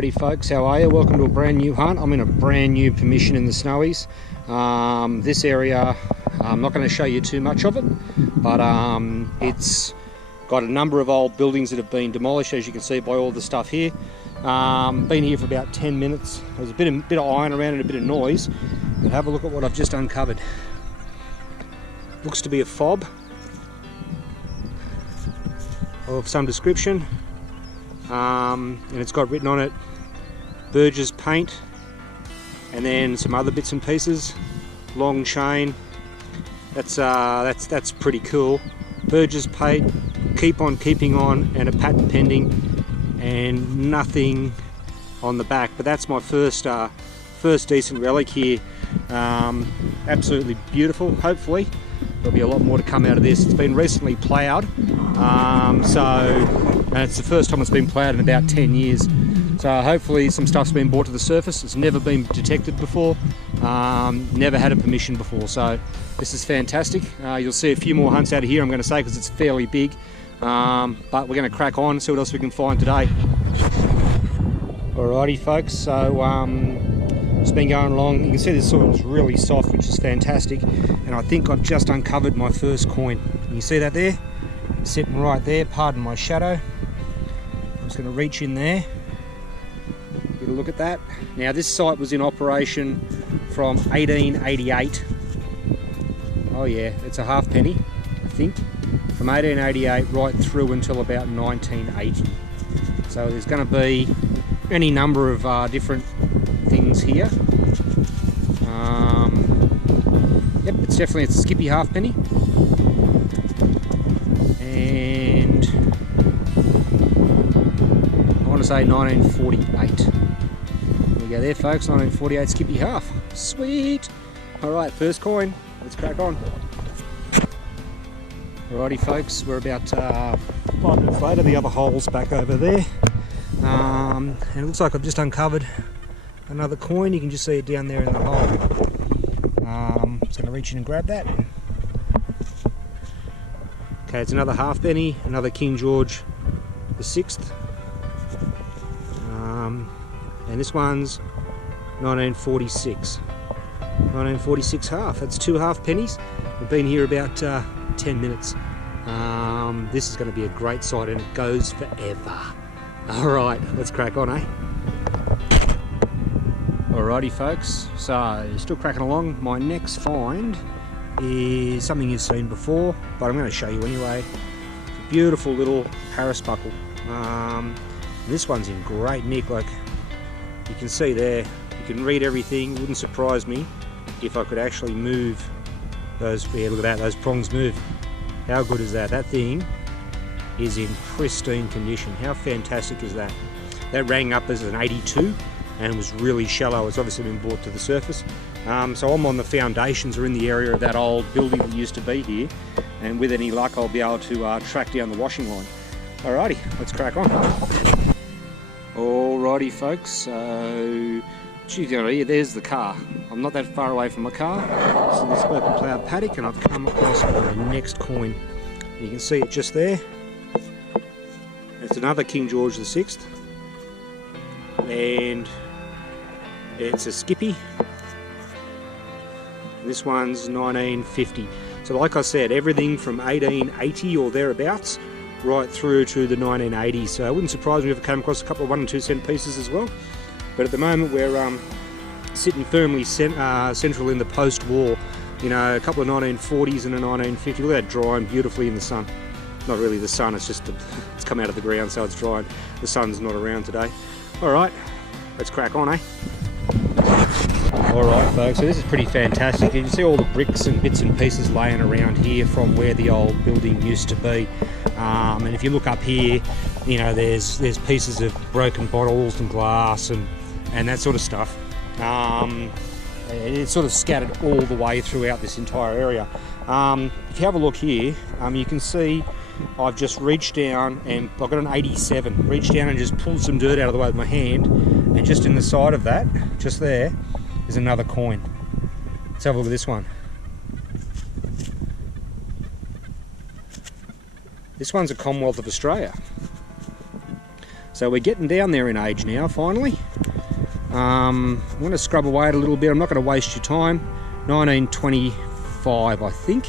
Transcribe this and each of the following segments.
Alrighty folks, how are you? Welcome to a brand new hunt. I'm in a brand new permission in the Snowies. This area, I'm not going to show you too much of it, but it's got a number of old buildings that have been demolished, as you can see by all the stuff here. Been here for about 10 minutes. There's a bit of iron around and a bit of noise, but have a look at what I've just uncovered. Looks to be a fob of some description. And it's got written on it Burgess paint, and then some other bits and pieces. Long chain. That's pretty cool. Burgess paint, keep on keeping on, and a patent pending, and nothing on the back. But that's my first decent relic here. Absolutely beautiful. Hopefully there'll be a lot more to come out of this. It's been recently ploughed, and it's the first time it's been ploughed in about 10 years. So hopefully some stuff's been brought to the surface. It's never been detected before, never had a permission before, so this is fantastic. You'll see a few more hunts out of here, I'm going to say, because it's fairly big, but we're going to crack on and see what else we can find today. Alrighty folks, so it's been going along. You can see the soil's really soft, which is fantastic, and I think I've just uncovered my first coin. Can you see that there? Sitting right there, pardon my shadow. I'm just going to reach in there, get a look at that. Now this site was in operation from 1888. Oh yeah, it's a halfpenny, I think, from 1888 right through until about 1980. So there's going to be any number of different things here. Yep, it's a Skippy halfpenny, and I want to say 1948. There we go there folks, 1948 Skippy half. Sweet! Alright, first coin, let's crack on. Alrighty folks, we're about 5 minutes later. The other hole's back over there, and it looks like I've just uncovered another coin. You can just see it down there in the hole. Just going to reach in and grab that. Okay, it's another halfpenny, another King George the 6th, and this one's 1946. 1946 half. That's 2 halfpennies. We've been here about 10 minutes. This is going to be a great sight, and it goes forever. Alright, let's crack on, eh? Alrighty folks, so still cracking along. My next find is something you've seen before, but I'm going to show you anyway. It's a beautiful little Paris buckle. This one's in great nick, like you can see there. You can read everything. It wouldn't surprise me if I could actually move those. Yeah, look at that, those prongs move. How good is that? That thing is in pristine condition. How fantastic is that? That rang up as an 82. And it was really shallow. It's obviously been brought to the surface. So I'm on the foundations, or in the area of that old building that used to be here, and with any luck I'll be able to track down the washing line. Alrighty, let's crack on. Alrighty folks, so there's the car. I'm not that far away from my car. So this open ploughed paddock, and I've come across my next coin. You can see it just there. It's another King George the 6th. And it's a Skippy. This one's 1950. So like I said, everything from 1880 or thereabouts right through to the 1980s. So it wouldn't surprise me if I came across a couple of 1 and 2 cent pieces as well. But at the moment we're sitting firmly central in the post-war. You know, a couple of 1940s and a 1950. Look at that, drying beautifully in the sun. Not really the sun, it's just it's come out of the ground, so it's drying. The sun's not around today. Alright, let's crack on, eh? Alright folks, so this is pretty fantastic. You can see all the bricks and bits and pieces laying around here from where the old building used to be. And if you look up here, you know, there's pieces of broken bottles and glass and that sort of stuff. It's sort of scattered all the way throughout this entire area. If you have a look here, you can see I've just reached down, and I've got an 87, reached down and just pulled some dirt out of the way with my hand, and just in the side of that, just there, is another coin. Let's have a look at this one. This one's a Commonwealth of Australia. So we're getting down there in age now, finally. I'm going to scrub away it a little bit. I'm not going to waste your time. 1925, I think.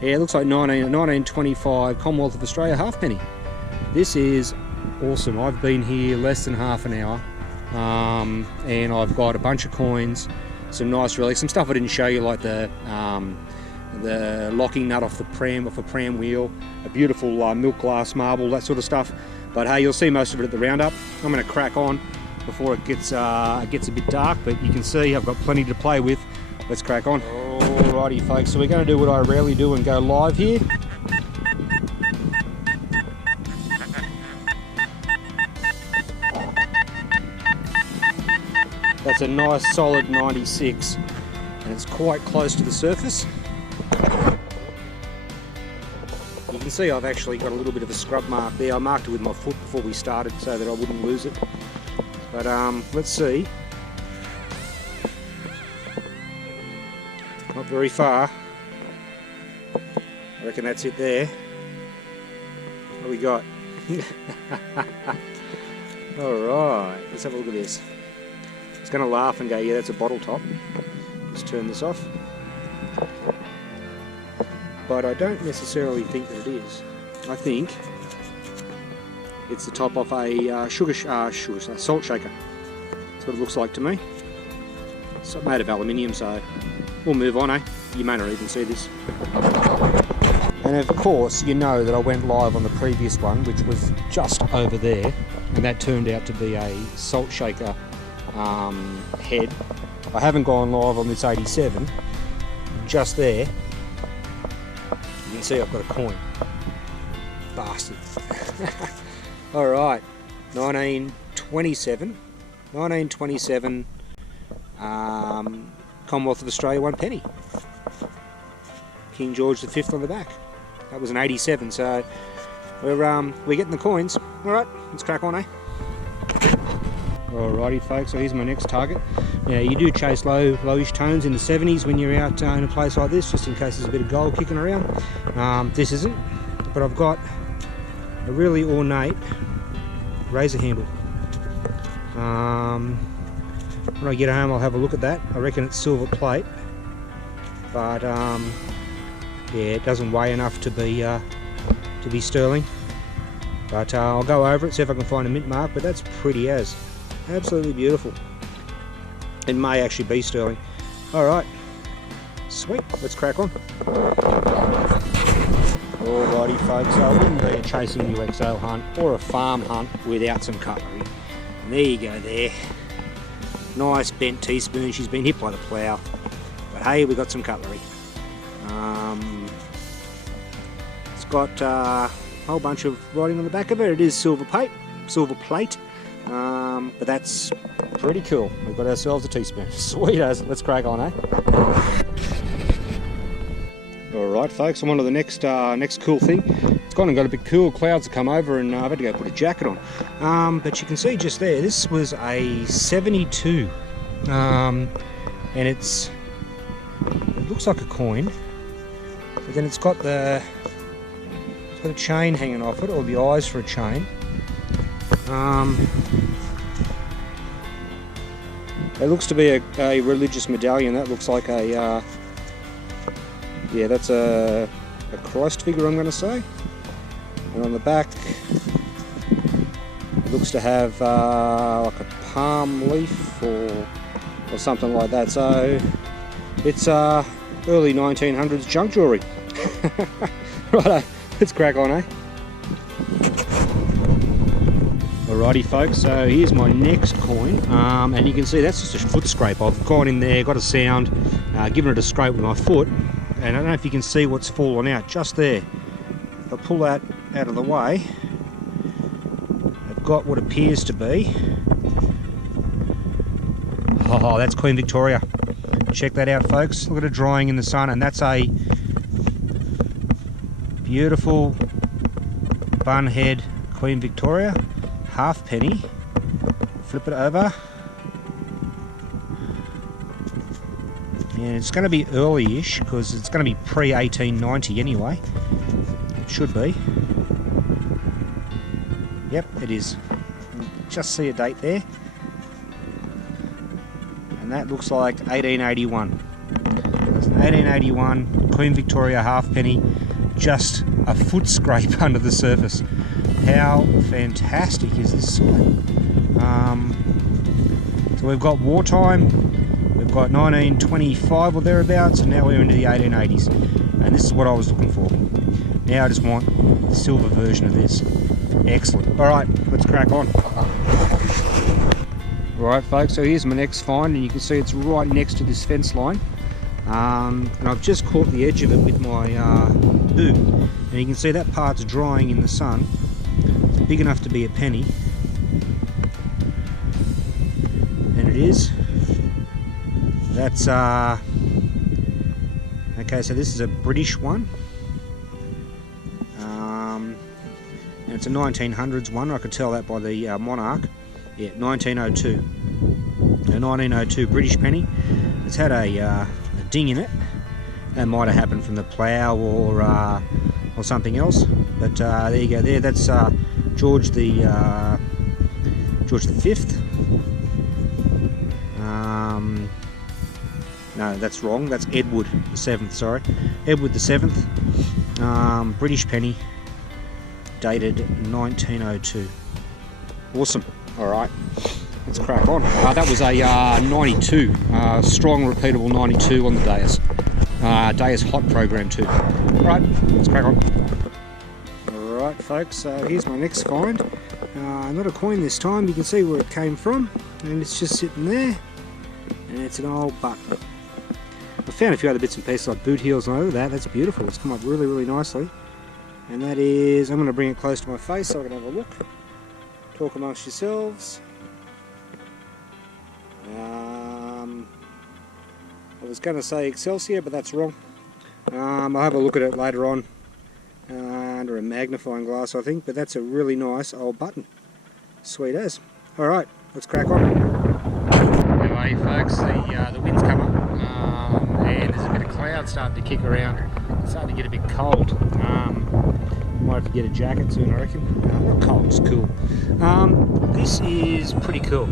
Yeah, it looks like 1925 Commonwealth of Australia halfpenny. This is awesome. I've been here less than half an hour, and I've got a bunch of coins, some nice relics, some stuff I didn't show you, like the locking nut off a pram wheel, a beautiful milk glass marble, that sort of stuff. But hey, you'll see most of it at the roundup. I'm going to crack on before it gets a bit dark, but you can see I've got plenty to play with. Let's crack on. Alrighty folks, so we're going to do what I rarely do and go live here. That's a nice solid 96, and it's quite close to the surface. You can see I've actually got a little bit of a scrub mark there. I marked it with my foot before we started so that I wouldn't lose it. But let's see. Not very far. I reckon that's it there. What do we got? Alright, let's have a look at this. It's going to laugh and go, yeah, that's a bottle top. Let's turn this off. But I don't necessarily think that it is. I think it's the top of a salt shaker. That's what it looks like to me. It's made of aluminium, so we'll move on, eh? You may not even see this. And of course, you know that I went live on the previous one, which was just over there, and that turned out to be a salt shaker head. I haven't gone live on this 87. Just there, you can see I've got a coin. Bastard. Alright, 1927 Commonwealth of Australia 1 penny. King George V on the back. That was an 87, so we're getting the coins. Alright, let's crack on, eh? Alrighty folks, so here's my next target. Now you do chase lowish tones in the 70s when you're out in a place like this, just in case there's a bit of gold kicking around. This isn't, but I've got a really ornate razor handle. When I get home I'll have a look at that. I reckon it's silver plate, but yeah, it doesn't weigh enough to be sterling. But I'll go over it, see if I can find a mint mark, but that's pretty as. Absolutely beautiful. It may actually be sterling. Alright, sweet, let's crack on. Alrighty folks, so I wouldn't be a chasing UXO hunt or a farm hunt without some cutlery. And there you go there. Nice bent teaspoon, she's been hit by the plough. But hey, we got some cutlery. It's got a whole bunch of writing on the back of it. It is silver plate. But that's pretty cool. We've got ourselves a teaspoon. Sweet as. Let's crack on, eh? Alright folks, I'm on to the next cool thing. It's gone and got a bit cool. Clouds have come over and I've had to go put a jacket on. But you can see just there, this was a 72. And it looks like a coin. But then it's got a chain hanging off it, or the eyes for a chain. It looks to be a religious medallion. That looks like a yeah, that's a Christ figure, I'm going to say. And on the back, it looks to have like a palm leaf or something like that. So it's early 1900s junk jewellery. Righto, let's crack on, eh? Alrighty folks, so here's my next coin, and you can see that's just a foot scrape. I've gone in there, got a sound, given it a scrape with my foot, and I don't know if you can see what's fallen out just there. If I pull that out of the way, I've got what appears to be, oh, that's Queen Victoria. Check that out folks, look at it drying in the sun, and that's a beautiful bun head Queen Victoria. Half penny. Flip it over. And it's going to be early-ish because it's going to be pre-1890 anyway. It should be. Yep, it is. Just see a date there. And that looks like 1881. That's an 1881 Queen Victoria halfpenny, just a foot scrape under the surface. How fantastic is this sign? So we've got wartime, we've got 1925 or thereabouts, and now we're into the 1880s. And this is what I was looking for. Now I just want the silver version of this. Excellent. Alright, let's crack on. Alright folks, so here's my next find, and you can see it's right next to this fence line. And I've just caught the edge of it with my boom. And you can see that part's drying in the sun. It's big enough to be a penny. And it is. That's okay, so this is a British one. And it's a 1900s one. I could tell that by the monarch. Yeah, 1902. A 1902 British penny. It's had a ding in it. That might have happened from the plough or something else. But there you go. There, that's George the Fifth. No, that's wrong. That's Edward the Seventh. Sorry, Edward the Seventh. British penny, dated 1902. Awesome. All right, let's crack on. That was a 92, strong, repeatable 92 on the Deus. Deus Hot program too. All right, let's crack on. All right, folks. So here's my next find. Not a coin this time. You can see where it came from, and it's just sitting there. And it's an old button. I found a few other bits and pieces like boot heels and all of that. That's beautiful. It's come up really, really nicely. And that is, I'm going to bring it close to my face so I can have a look. Talk amongst yourselves. I was going to say Excelsior, but that's wrong. I'll have a look at it later on under a magnifying glass, I think. But that's a really nice old button. Sweet as. All right, let's crack on. Anyway, folks, the wind's come up, and there's a bit of cloud starting to kick around. It's starting to get a bit cold. Might have to get a jacket soon, I reckon. Not cold, it's cool. This is pretty cool.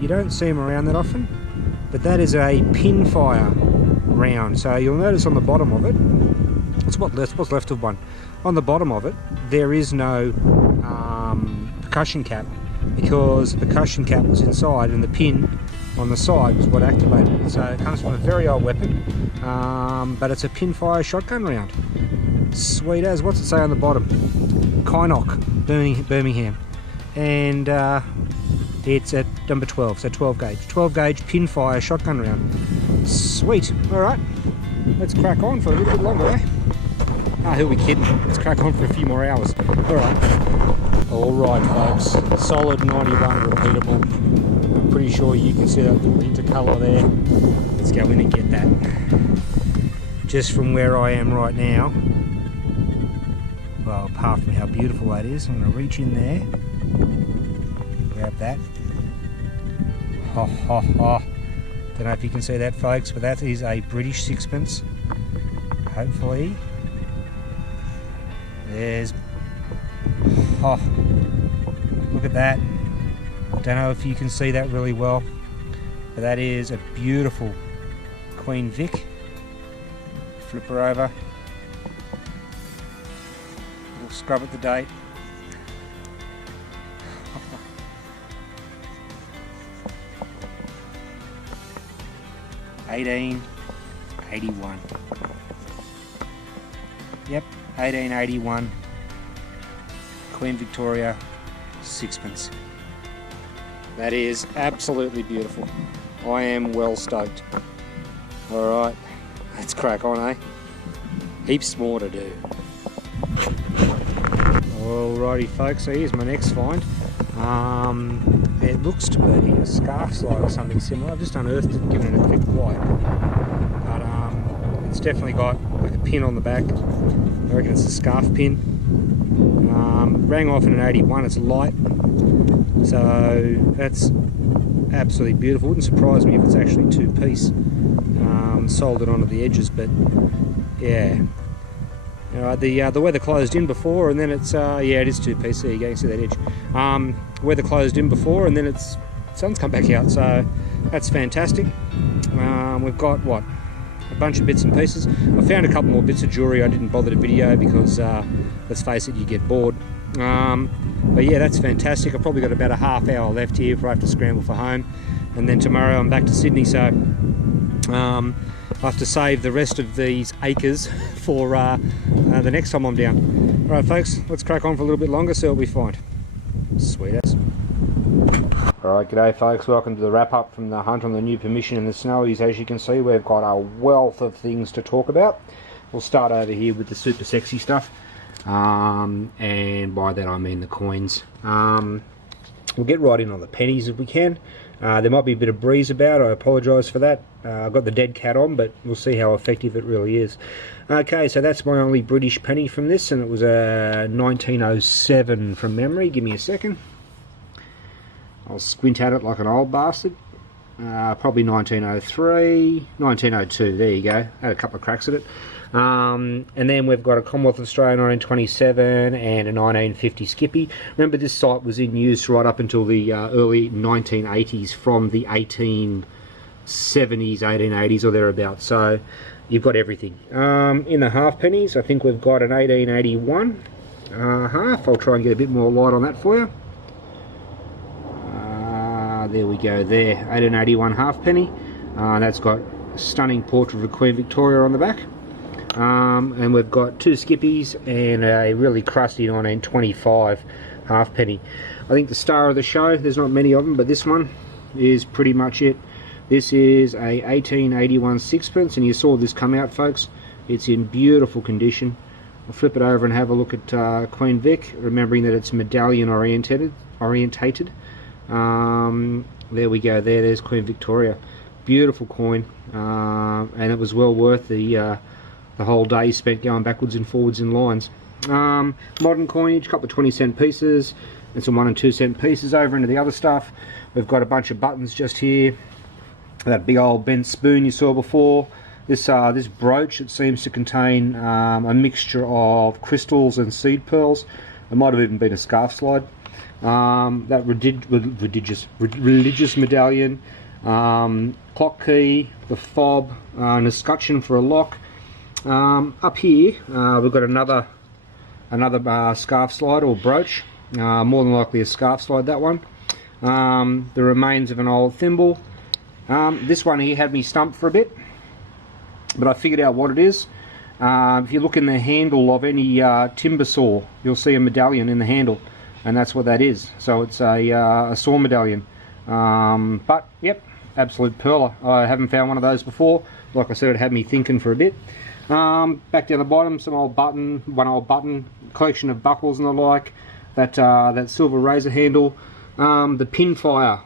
You don't see them around that often, but that is a pinfire round. So you'll notice on the bottom of it, what's left of one. On the bottom of it, there is no percussion cap, because the percussion cap was inside and the pin on the side was what activated it. So it comes from a very old weapon, but it's a pinfire shotgun round. Sweet as. What's it say on the bottom? Kynoch, Birmingham. And it's at number 12, so 12 gauge. 12 gauge pinfire shotgun round. Sweet. Alright, let's crack on for a little bit longer, eh? Ah, who are we kidding? Let's crack on for a few more hours. Alright folks, solid 91 repeatable. I'm pretty sure you can see that little intercolour there. Let's go in and get that. Just from where I am right now, well, apart from how beautiful that is, I'm going to reach in there, grab that. Ho ho ho. Don't know if you can see that, folks, but that is a British sixpence. Hopefully. There's, oh, look at that. Don't know if you can see that really well, but that is a beautiful Queen Vic. Flip her over. We'll scrub at the date. $18.81. Yep, 1881. Queen Victoria sixpence. That is absolutely beautiful. I am well stoked. Alright, let's crack on, eh? Heaps more to do. Alrighty folks, so here's my next find. It looks to be a scarf slide or something similar. I've just unearthed it and given it a quick wipe. But it's definitely got like a pin on the back. I reckon it's a scarf pin. Rang off in an 81, it's light. So that's absolutely beautiful. Wouldn't surprise me if it's actually two-piece. Soldered onto the edges, but yeah. The weather closed in before, and then it's yeah, it is 2 piece. There you go, you see that edge. Weather closed in before, and then it's sun's come back out, so that's fantastic. We've got what, a bunch of bits and pieces. I found a couple more bits of jewellery I didn't bother to video because let's face it, you get bored. But yeah, that's fantastic. I've probably got about a half hour left here before I have to scramble for home, and then tomorrow I'm back to Sydney, so I have to save the rest of these acres for the next time I'm down. Alright folks, let's crack on for a little bit longer, see what we find. Sweet as. Alright, g'day folks, welcome to the wrap up from the hunt on the new permission in the Snowies. As you can see, we've got a wealth of things to talk about. We'll start over here with the super sexy stuff, and by that I mean the coins. We'll get right in on the pennies if we can. There might be a bit of breeze about, I apologise for that. I've got the dead cat on, but we'll see how effective it really is. Okay, so that's my only British penny from this, and it was a 1907 from memory. Give me a second. I'll squint at it like an old bastard. Probably 1903, 1902, there you go. Had a couple of cracks at it. And then we've got a Commonwealth of Australia 1927 and a 1950 Skippy. Remember, this site was in use right up until the early 1980s, from the 1870s, 1880s or thereabouts. So you've got everything. In the half pennies, I think we've got an 1881 half. I'll try and get a bit more light on that for you. There we go there, 1881 halfpenny. That's got a stunning portrait of Queen Victoria on the back. And we've got 2 Skippies and a really crusty 1925 halfpenny. I think the star of the show, there's not many of them, but this one is pretty much it. This is a 1881 sixpence, and you saw this come out, folks. It's in beautiful condition. I'll flip it over and have a look at Queen Vic, remembering that it's medallion orientated. There we go there, there's Queen Victoria. Beautiful coin, and it was well worth the whole day spent going backwards and forwards in lines. Modern coinage, a couple of 20-cent pieces and some 1 and 2 cent pieces. Over into the other stuff, we've got a bunch of buttons just here. That big old bent spoon you saw before. This brooch, it seems to contain a mixture of crystals and seed pearls. It might have even been a scarf slide. That religious medallion, clock key, the fob, an escutcheon for a lock. Up here we've got another scarf slide or brooch, more than likely a scarf slide, that one. The remains of an old thimble. This one here had me stumped for a bit, but I figured out what it is. If you look in the handle of any timber saw, you'll see a medallion in the handle, and that's what that is. So it's a saw medallion. But yep, absolute pearler. I haven't found one of those before. Like I said, it had me thinking for a bit. Back down the bottom, one old button, collection of buckles and the like. That silver razor handle, the Pinfire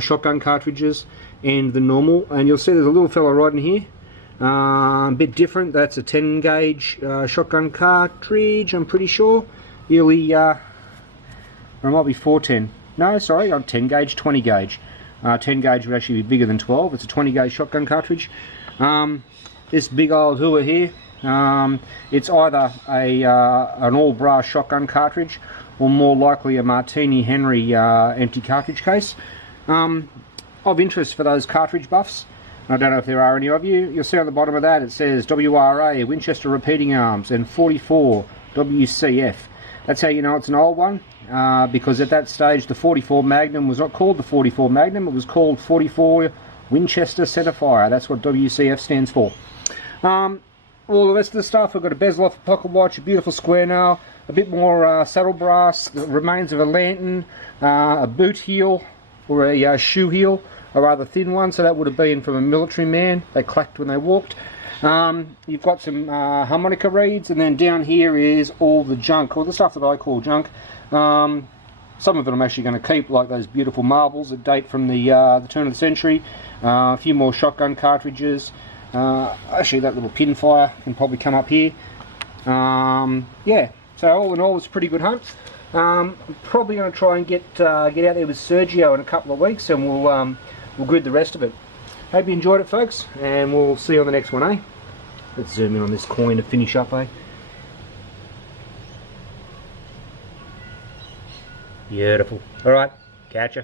shotgun cartridges, and the normal. And you'll see there's a little fella right in here. A bit different. That's a 10 gauge shotgun cartridge, I'm pretty sure. Nearly, or it might be 410. No, sorry, not 10 gauge, 20 gauge. 10 gauge would actually be bigger than 12. It's a 20 gauge shotgun cartridge. This big old hua here, it's either an all brass shotgun cartridge, or more likely a Martini Henry empty cartridge case. Of interest for those cartridge buffs, I don't know if there are any of you, you'll see on the bottom of that it says WRA, Winchester Repeating Arms, and 44 WCF. That's how you know it's an old one, because at that stage the 44 Magnum was not called the 44 Magnum, it was called 44 Winchester Centerfire. That's what WCF stands for. All the rest of the stuff, I've got a bezel off a pocket watch, a beautiful square nail, a bit more saddle brass, the remains of a lantern, a boot heel, or a shoe heel, a rather thin one, so that would have been from a military man. They clacked when they walked. You've got some harmonica reeds, and then down here is all the junk, or the stuff that I call junk. Some of it I'm actually going to keep, like those beautiful marbles that date from the turn of the century. A few more shotgun cartridges. Actually, that little Pinfire can probably come up here. Yeah, so all in all, it's a pretty good hunt. I'm probably going to try and get out there with Sergio in a couple of weeks, and we'll grid the rest of it. Hope you enjoyed it, folks, and we'll see you on the next one, eh? Let's zoom in on this coin to finish up, eh? Beautiful. Alright, catch ya.